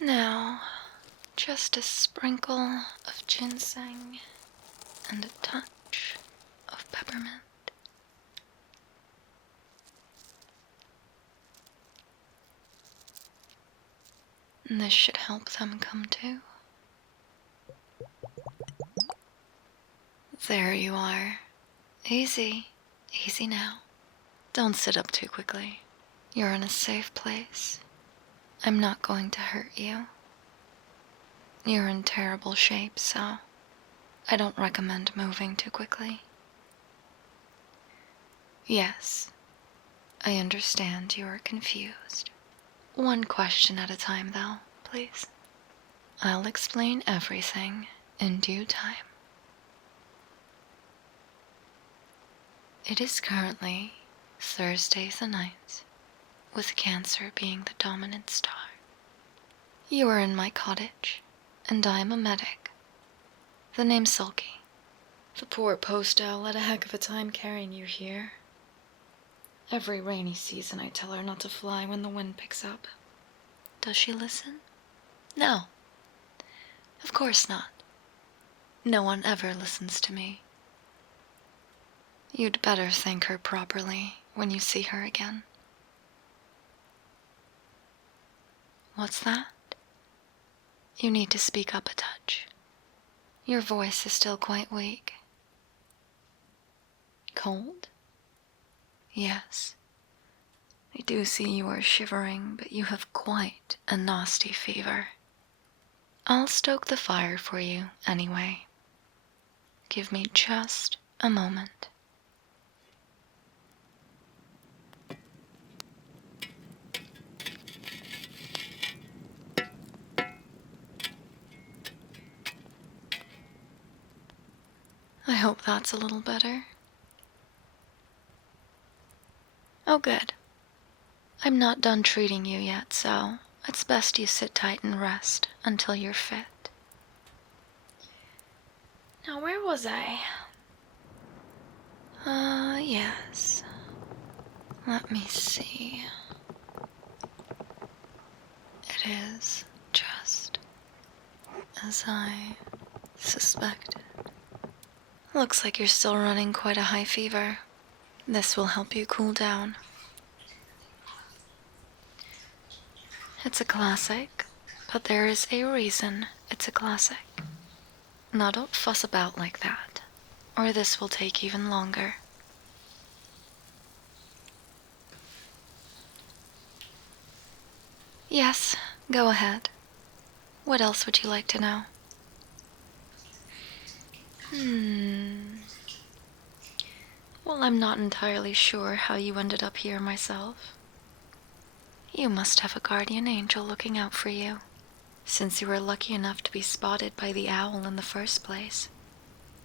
Now, just a sprinkle of ginseng and a touch of peppermint. This should help them come to. There you are. Easy. Easy now. Don't sit up too quickly. You're in a safe place. I'm not going to hurt you. You're in terrible shape, so I don't recommend moving too quickly. Yes, I understand you are confused. One question at a time, though, please. I'll explain everything in due time. It is currently Thursday the 9th, with Cancer being the dominant star. You are in my cottage, and I am a medic. The name's Sulky. The poor post owl had a heck of a time carrying you here. Every rainy season I tell her not to fly when the wind picks up. Does she listen? No. Of course not. No one ever listens to me. You'd better thank her properly when you see her again. What's that? You need to speak up a touch. Your voice is still quite weak. Cold? Yes. I do see you are shivering, but you have quite a nasty fever. I'll stoke the fire for you anyway. Give me just a moment. I hope that's a little better. Oh, good. I'm not done treating you yet, so it's best you sit tight and rest until you're fit. Now, where was I? Yes. Let me see. It is just as I suspected. Looks like you're still running quite a high fever. This will help you cool down. It's a classic, but there is a reason it's a classic. Now don't fuss about like that, or this will take even longer. Yes, go ahead. What else would you like to know? Well, I'm not entirely sure how you ended up here myself. You must have a guardian angel looking out for you, since you were lucky enough to be spotted by the owl in the first place.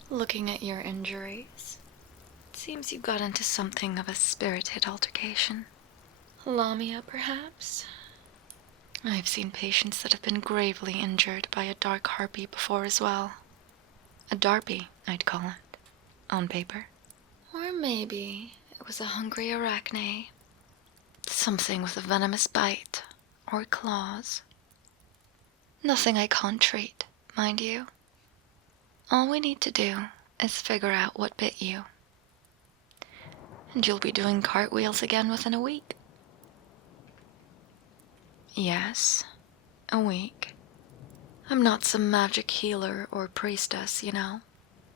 Looking at your injuries, it seems you got into something of a spirited altercation. Lamia, perhaps? I've seen patients that have been gravely injured by a dark harpy before as well. A darpy, I'd call it, on paper. Or maybe it was a hungry Arachne. Something with a venomous bite, or claws. Nothing I can't treat, mind you. All we need to do is figure out what bit you. And you'll be doing cartwheels again within a week. Yes, a week. I'm not some magic healer or priestess, you know.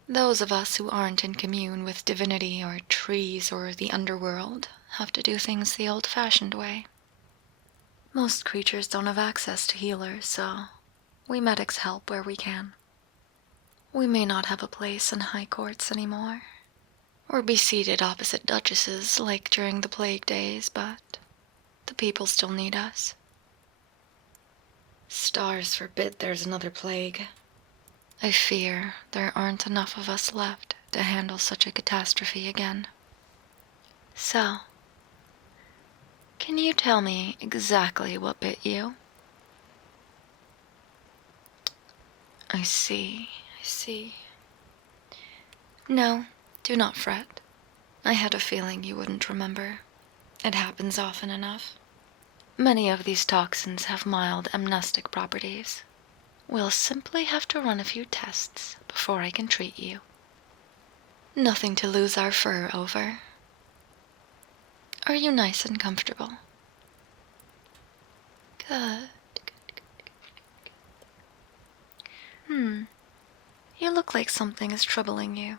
Those of us who aren't in commune with divinity or trees or the underworld have to do things the old-fashioned way. Most creatures don't have access to healers, so we medics help where we can. We may not have a place in high courts anymore, or be seated opposite duchesses like during the plague days, but the people still need us. Stars forbid there's another plague. I fear there aren't enough of us left to handle such a catastrophe again. So, can you tell me exactly what bit you? I see. No, do not fret. I had a feeling you wouldn't remember. It happens often enough. Many of these toxins have mild amnestic properties. We'll simply have to run a few tests before I can treat you. Nothing to lose our fur over. Are you nice and comfortable? Good. You look like something is troubling you.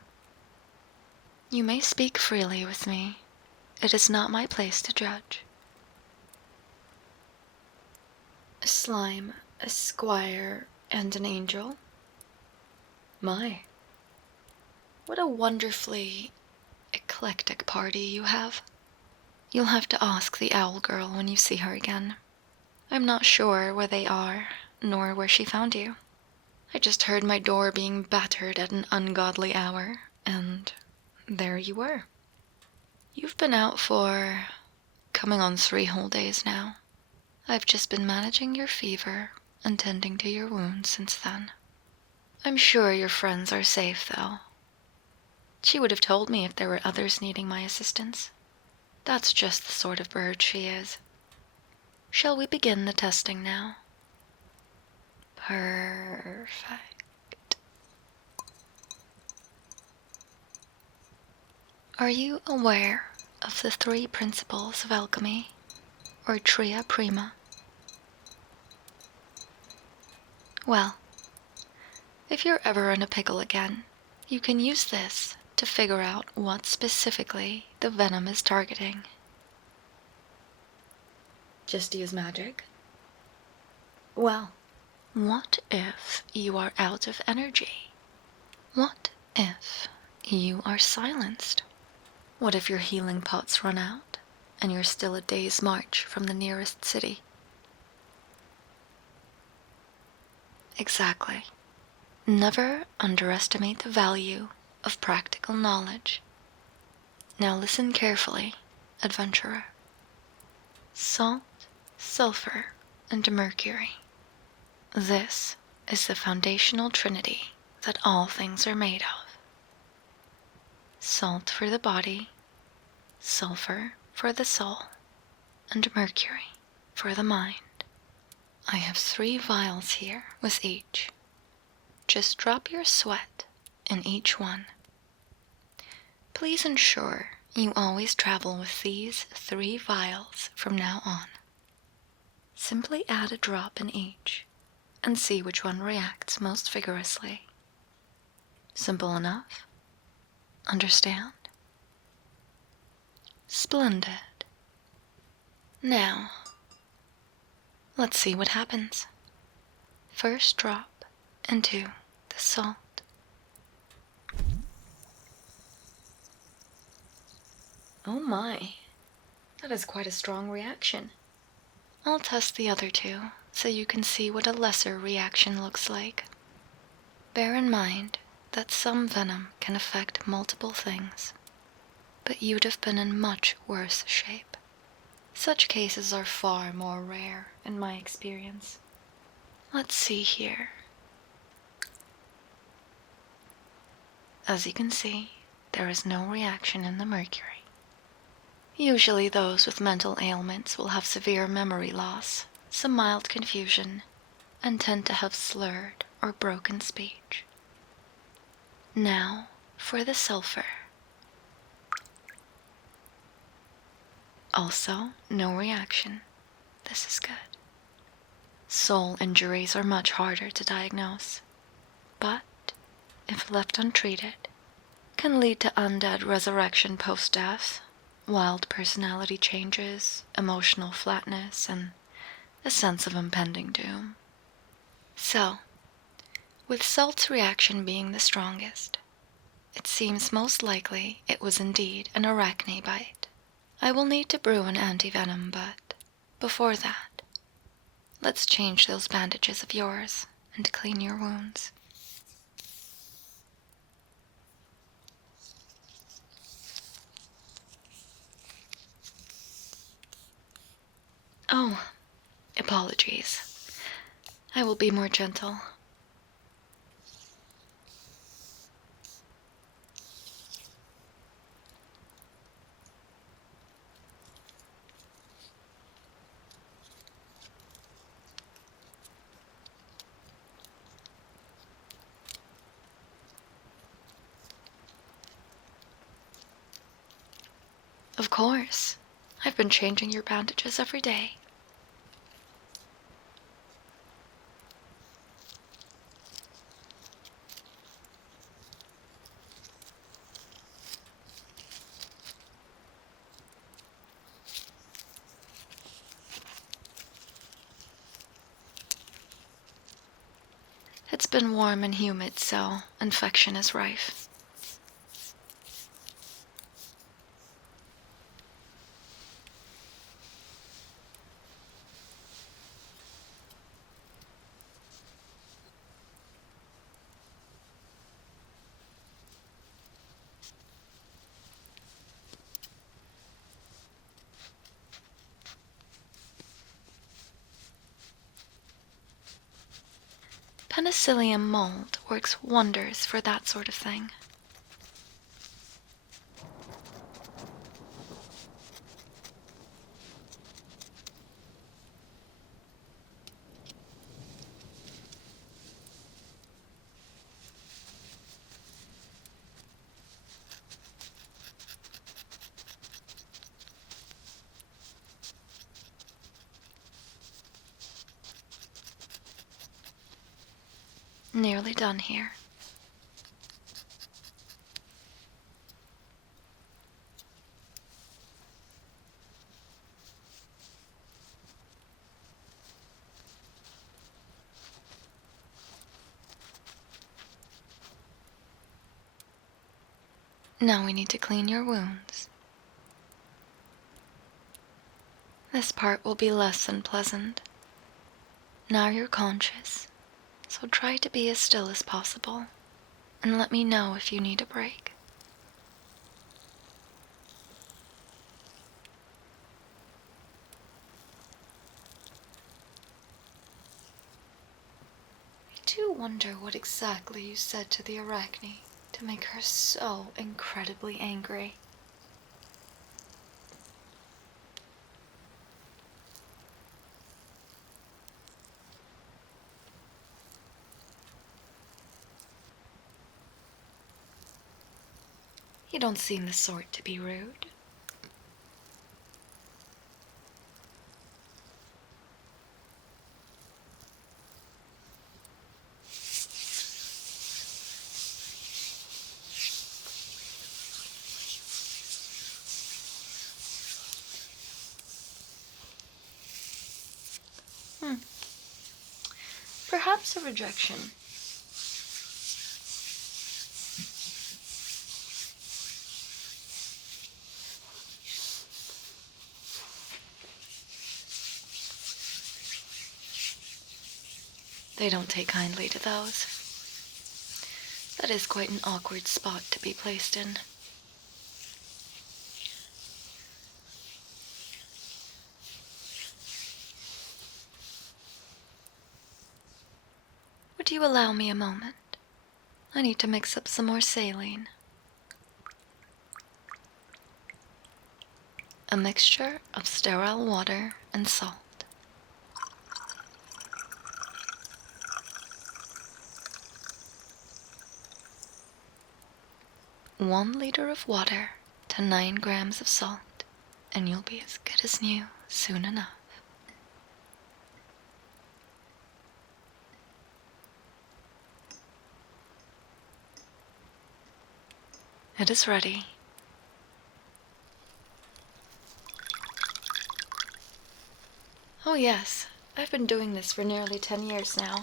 You may speak freely with me. It is not my place to judge. A slime, a squire, and an angel? My, what a wonderfully eclectic party you have. You'll have to ask the owl girl when you see her again. I'm not sure where they are, nor where she found you. I just heard my door being battered at an ungodly hour, and there you were. You've been out for coming on 3 whole days now. I've just been managing your fever and tending to your wounds since then. I'm sure your friends are safe, though. She would have told me if there were others needing my assistance. That's just the sort of bird she is. Shall we begin the testing now? Perfect. Are you aware of the 3 principles of alchemy, or tria prima? Well, if you're ever in a pickle again, you can use this to figure out what specifically the venom is targeting. Just use magic? Well, what if you are out of energy? What if you are silenced? What if your healing pots run out and you're still a day's march from the nearest city? Exactly. Never underestimate the value of practical knowledge. Now listen carefully, adventurer. Salt, sulfur, and mercury. This is the foundational trinity that all things are made of. Salt for the body, sulfur for the soul, and mercury for the mind. I have 3 vials here with each. Just drop your sweat in each one. Please ensure you always travel with these 3 vials from now on. Simply add a drop in each and see which one reacts most vigorously. Simple enough? Understand? Splendid. Now, let's see what happens. First drop into the salt. Oh my, that is quite a strong reaction. I'll test the other 2 so you can see what a lesser reaction looks like. Bear in mind that some venom can affect multiple things, but you'd have been in much worse shape. Such cases are far more rare in my experience. Let's see here. As you can see, there is no reaction in the mercury. Usually those with mental ailments will have severe memory loss, some mild confusion, and tend to have slurred or broken speech. Now for the sulfur. Also, no reaction. This is good. Soul injuries are much harder to diagnose, but if left untreated, can lead to undead resurrection post-death, wild personality changes, emotional flatness, and a sense of impending doom. So, with salt's reaction being the strongest, it seems most likely it was indeed an Arachne bite. I will need to brew an antivenom, but before that, let's change those bandages of yours and clean your wounds. Oh, apologies. I will be more gentle. course. I've been changing your bandages every day. It's been warm and humid, so infection is rife. Penicillium mold works wonders for that sort of thing. Nearly done here. Now we need to clean your wounds. This part will be less than pleasant. Now you're conscious, so try to be as still as possible, and let me know if you need a break. I do wonder what exactly you said to the Arachne to make her so incredibly angry. You don't seem the sort to be rude. Perhaps a rejection. They don't take kindly to those. That is quite an awkward spot to be placed in. Would you allow me a moment? I need to mix up some more saline. A mixture of sterile water and salt. One liter of water to 9 grams of salt, and you'll be as good as new soon enough. It is ready. Oh yes, I've been doing this for nearly 10 years now.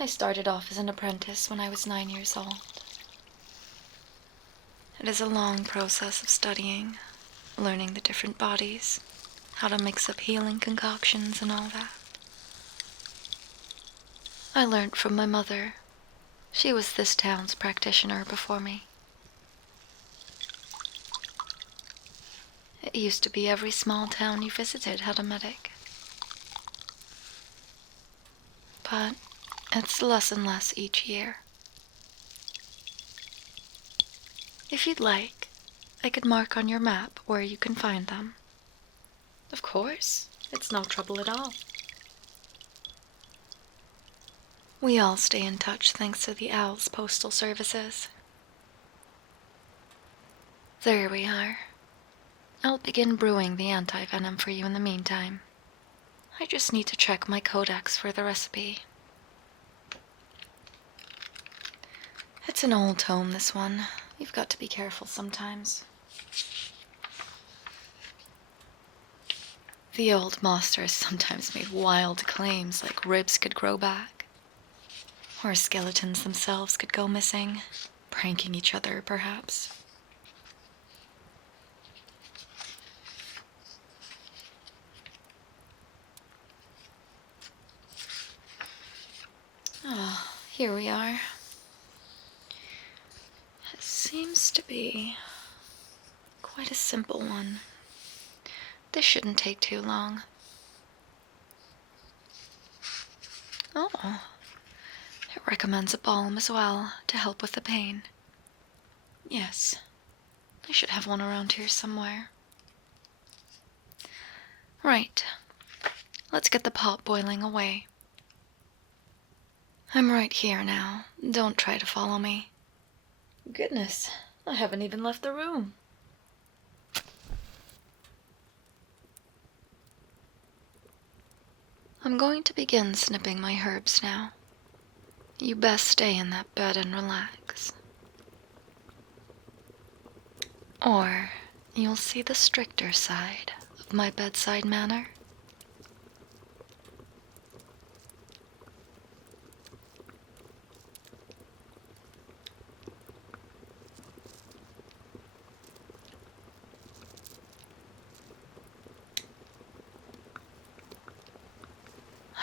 I started off as an apprentice when I was 9 years old. It is a long process of studying, learning the different bodies, how to mix up healing concoctions and all that. I learned from my mother. She was this town's practitioner before me. It used to be every small town you visited had a medic. But it's less and less each year. If you'd like, I could mark on your map where you can find them. Of course, it's no trouble at all. We all stay in touch thanks to the Owl's postal services. There we are. I'll begin brewing the anti-venom for you in the meantime. I just need to check my codex for the recipe. It's an old tome, this one. You've got to be careful sometimes. The old masters sometimes made wild claims like ribs could grow back, or skeletons themselves could go missing, pranking each other, perhaps. Ah, here we are. It seems to be quite a simple one. This shouldn't take too long. Oh, it recommends a balm as well to help with the pain. Yes, I should have one around here somewhere. Right, let's get the pot boiling away. I'm right here now. Don't try to follow me. Goodness, I haven't even left the room. I'm going to begin snipping my herbs now. You best stay in that bed and relax. Or you'll see the stricter side of my bedside manner.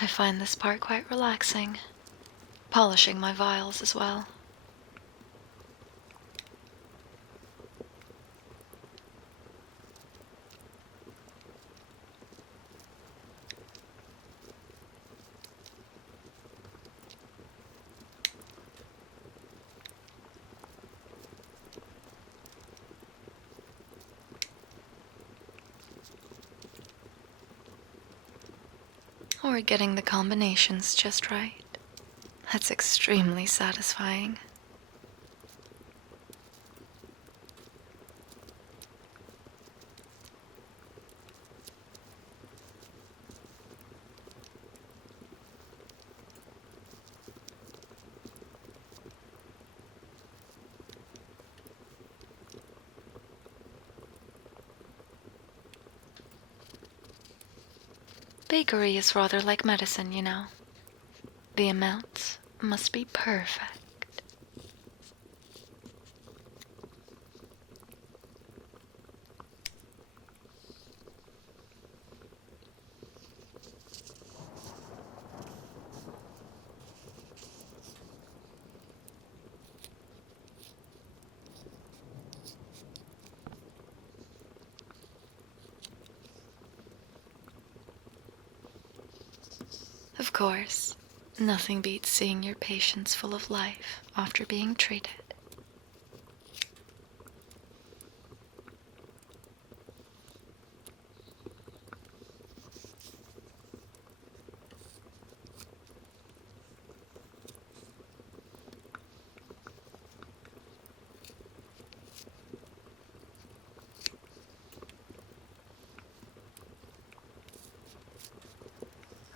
I find this part quite relaxing, polishing my vials as well. Or getting the combinations just right. That's extremely satisfying. Bakery is rather like medicine, you know. The amounts must be perfect. Of course, nothing beats seeing your patients full of life after being treated.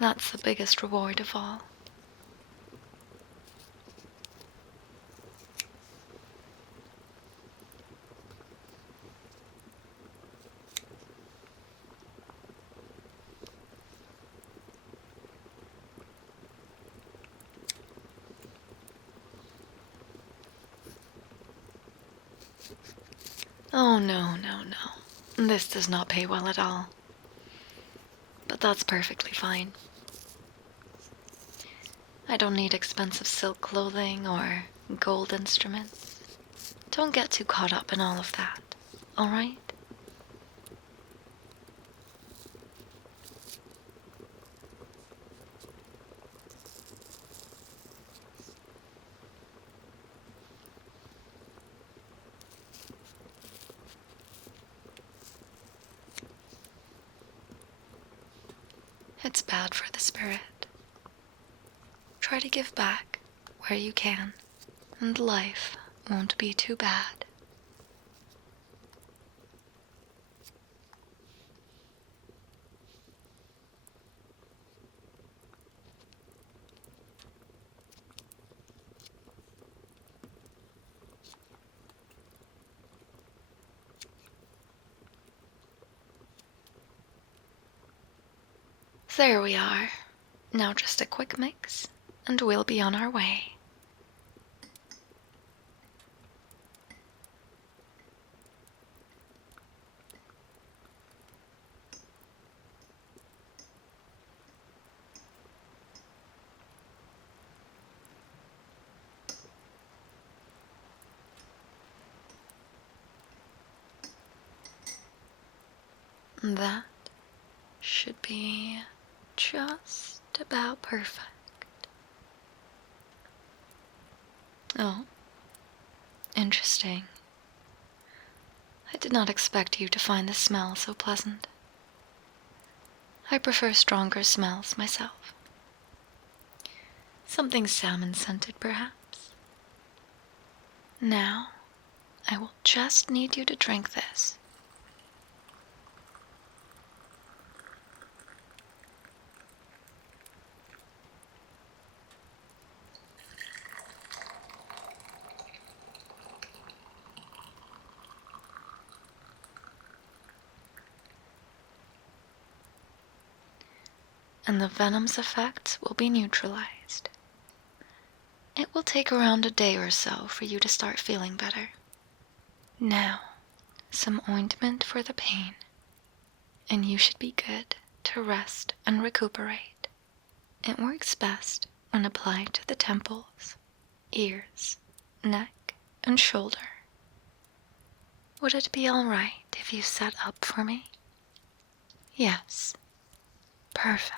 That's the biggest reward of all. Oh, no, no, no. This does not pay well at all. But that's perfectly fine. I don't need expensive silk clothing or gold instruments. Don't get too caught up in all of that, all right? It's bad for the spirit. Try to give back where you can, and life won't be too bad. There we are. Now just a quick mix, and we'll be on our way. That should be just about perfect. Oh, interesting. I did not expect you to find the smell so pleasant. I prefer stronger smells myself. Something salmon-scented, perhaps. Now, I will just need you to drink this. And the venom's effects will be neutralized. It will take around a day or so for you to start feeling better. Now, some ointment for the pain, and you should be good to rest and recuperate. It works best when applied to the temples, ears, neck, and shoulder. Would it be all right if you sat up for me? Yes. Perfect.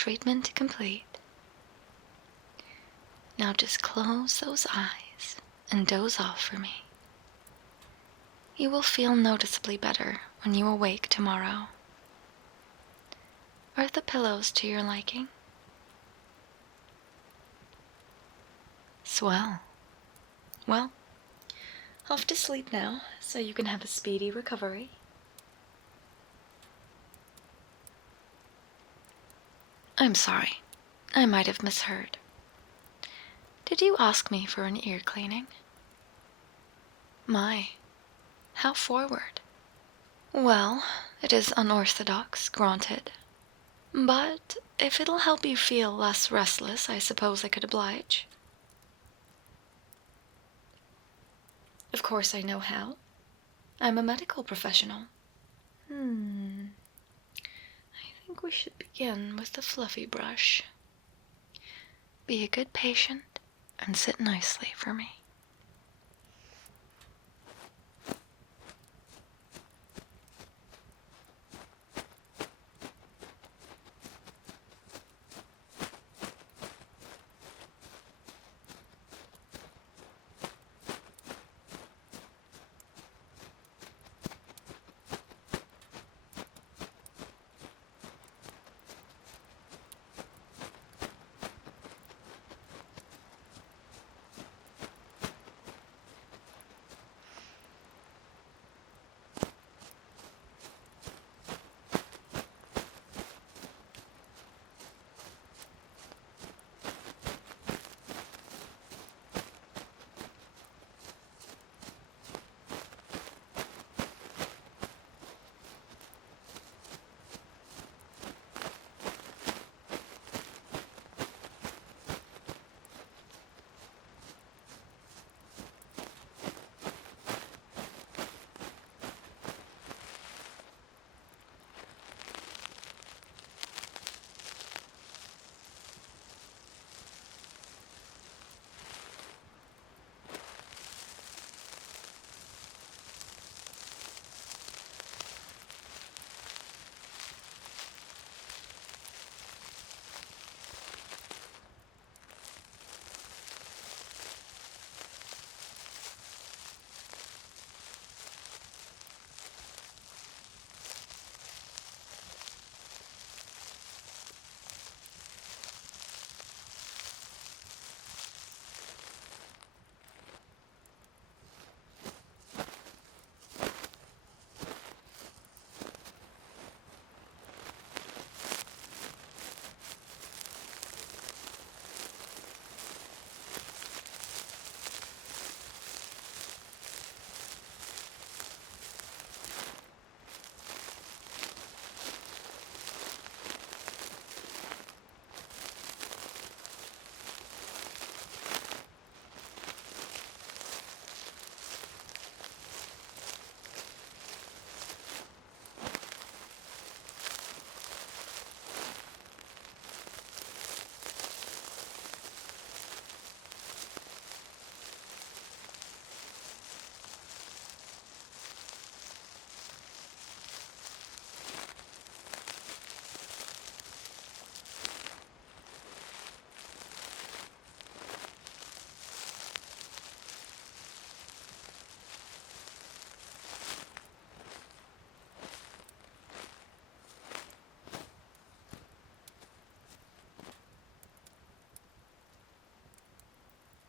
Treatment complete. Now just close those eyes and doze off for me. You will feel noticeably better when you awake tomorrow. Are the pillows to your liking? Swell. Well, off to sleep now, so you can have a speedy recovery. I'm sorry. I might have misheard. Did you ask me for an ear cleaning? My, how forward. Well, it is unorthodox, granted. But if it'll help you feel less restless, I suppose I could oblige. Of course I know how. I'm a medical professional. I think we should begin with the fluffy brush. Be a good patient and sit nicely for me.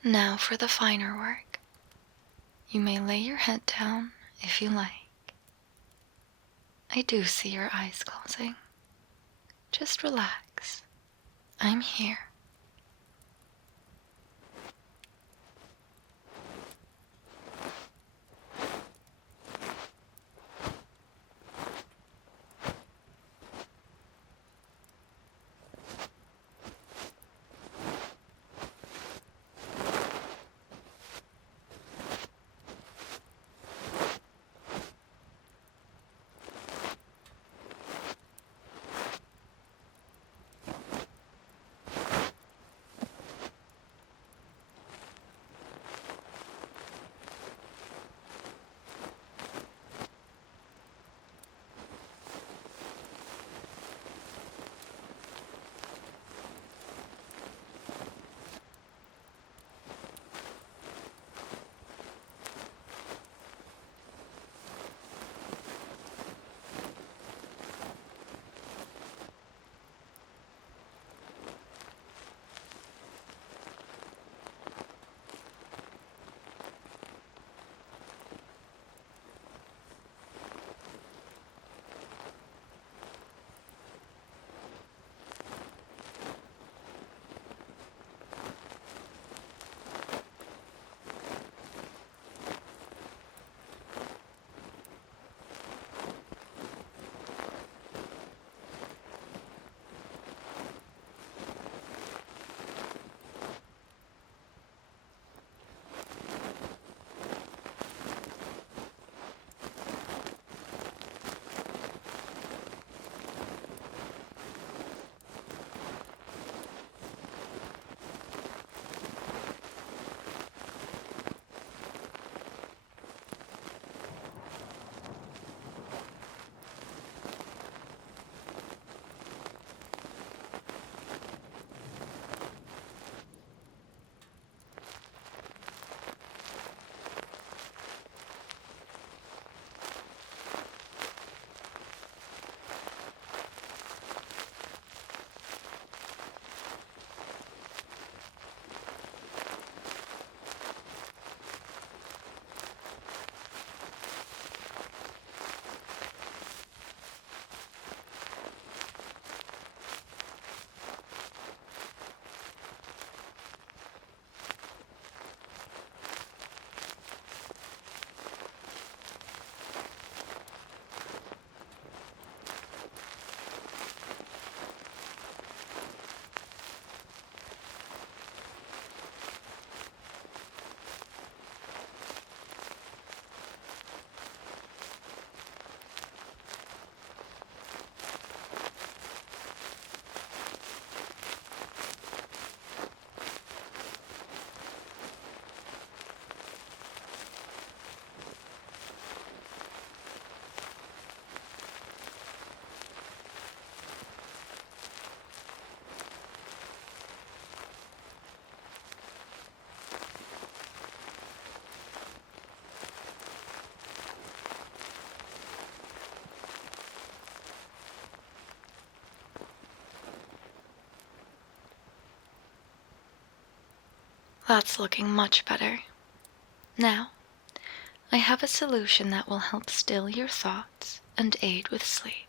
Now for the finer work. You may lay your head down if you like. I do see your eyes closing. Just relax. I'm here. That's looking much better. Now, I have a solution that will help still your thoughts and aid with sleep.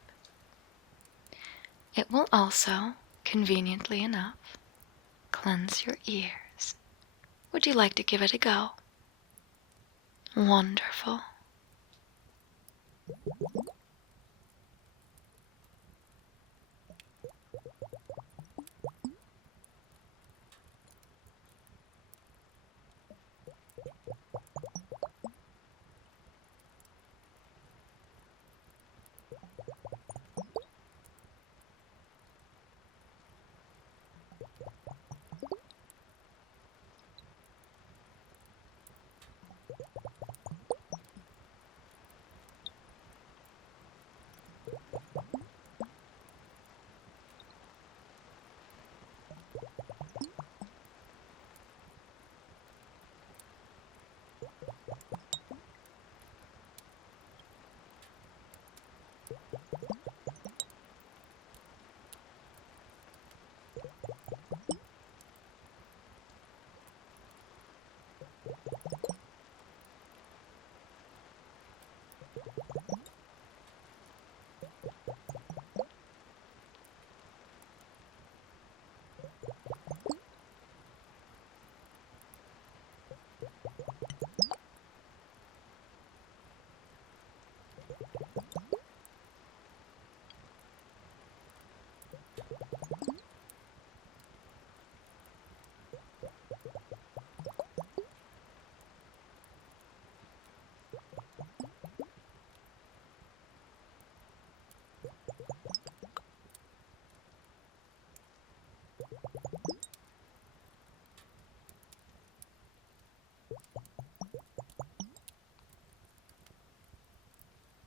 It will also, conveniently enough, cleanse your ears. Would you like to give it a go? Wonderful.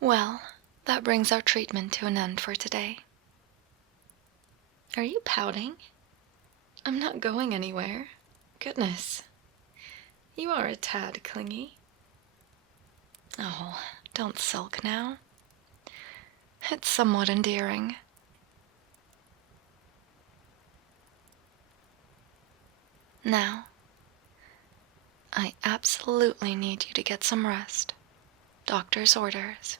Well, that brings our treatment to an end for today. Are you pouting? I'm not going anywhere. Goodness. You are a tad clingy. Oh, don't sulk now. It's somewhat endearing. Now, I absolutely need you to get some rest. Doctor's orders.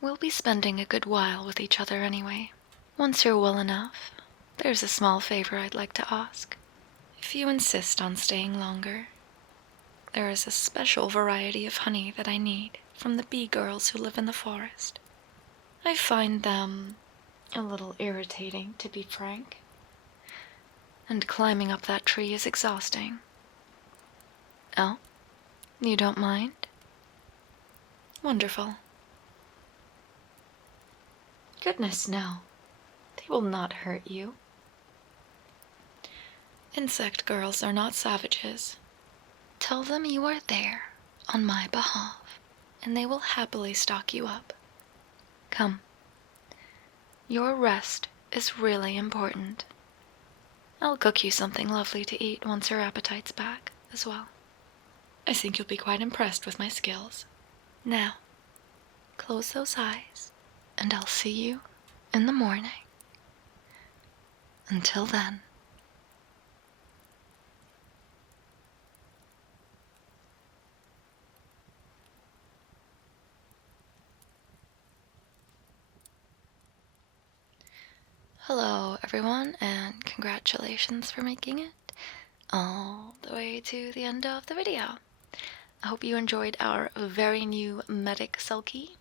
We'll be spending a good while with each other anyway. Once you're well enough, there's a small favor I'd like to ask. If you insist on staying longer, there is a special variety of honey that I need from the bee girls who live in the forest. I find them a little irritating, to be frank. And climbing up that tree is exhausting. Oh, you don't mind? Wonderful. Goodness, no. They will not hurt you. Insect girls are not savages. Tell them you are there on my behalf, and they will happily stock you up. Come. Your rest is really important. I'll cook you something lovely to eat once your appetite's back as well. I think you'll be quite impressed with my skills. Now, close those eyes, and I'll see you in the morning. Until then. Hello, everyone, and congratulations for making it all the way to the end of the video. I hope you enjoyed our very new medic Sulky.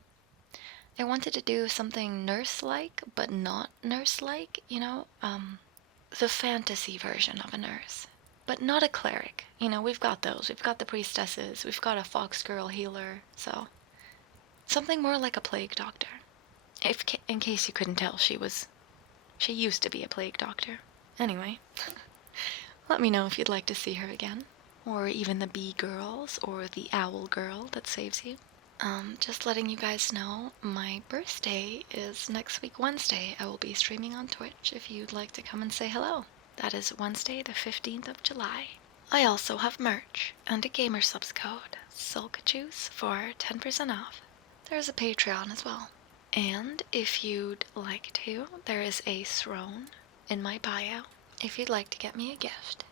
I wanted to do something nurse-like, but not nurse-like, the fantasy version of a nurse. But not a cleric. We've got those. We've got the priestesses. We've got a fox girl healer. So, something more like a plague doctor. In case you couldn't tell, she used to be a plague doctor. Anyway, let me know if you'd like to see her again. Or even the bee girls, or the owl girl that saves you. Just letting you guys know, my birthday is next week Wednesday. I will be streaming on Twitch if you'd like to come and say hello. That is Wednesday the 15th of July. I also have merch and a gamer subs code, SulkyJuice, for 10% off. There's a Patreon as well. And if you'd like to, there is a throne in my bio if you'd like to get me a gift.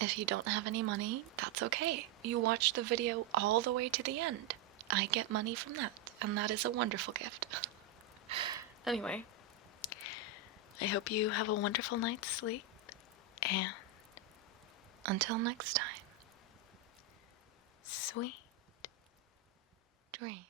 If you don't have any money, that's okay. You watch the video all the way to the end. I get money from that, and that is a wonderful gift. Anyway, I hope you have a wonderful night's sleep, and until next time, sweet dreams.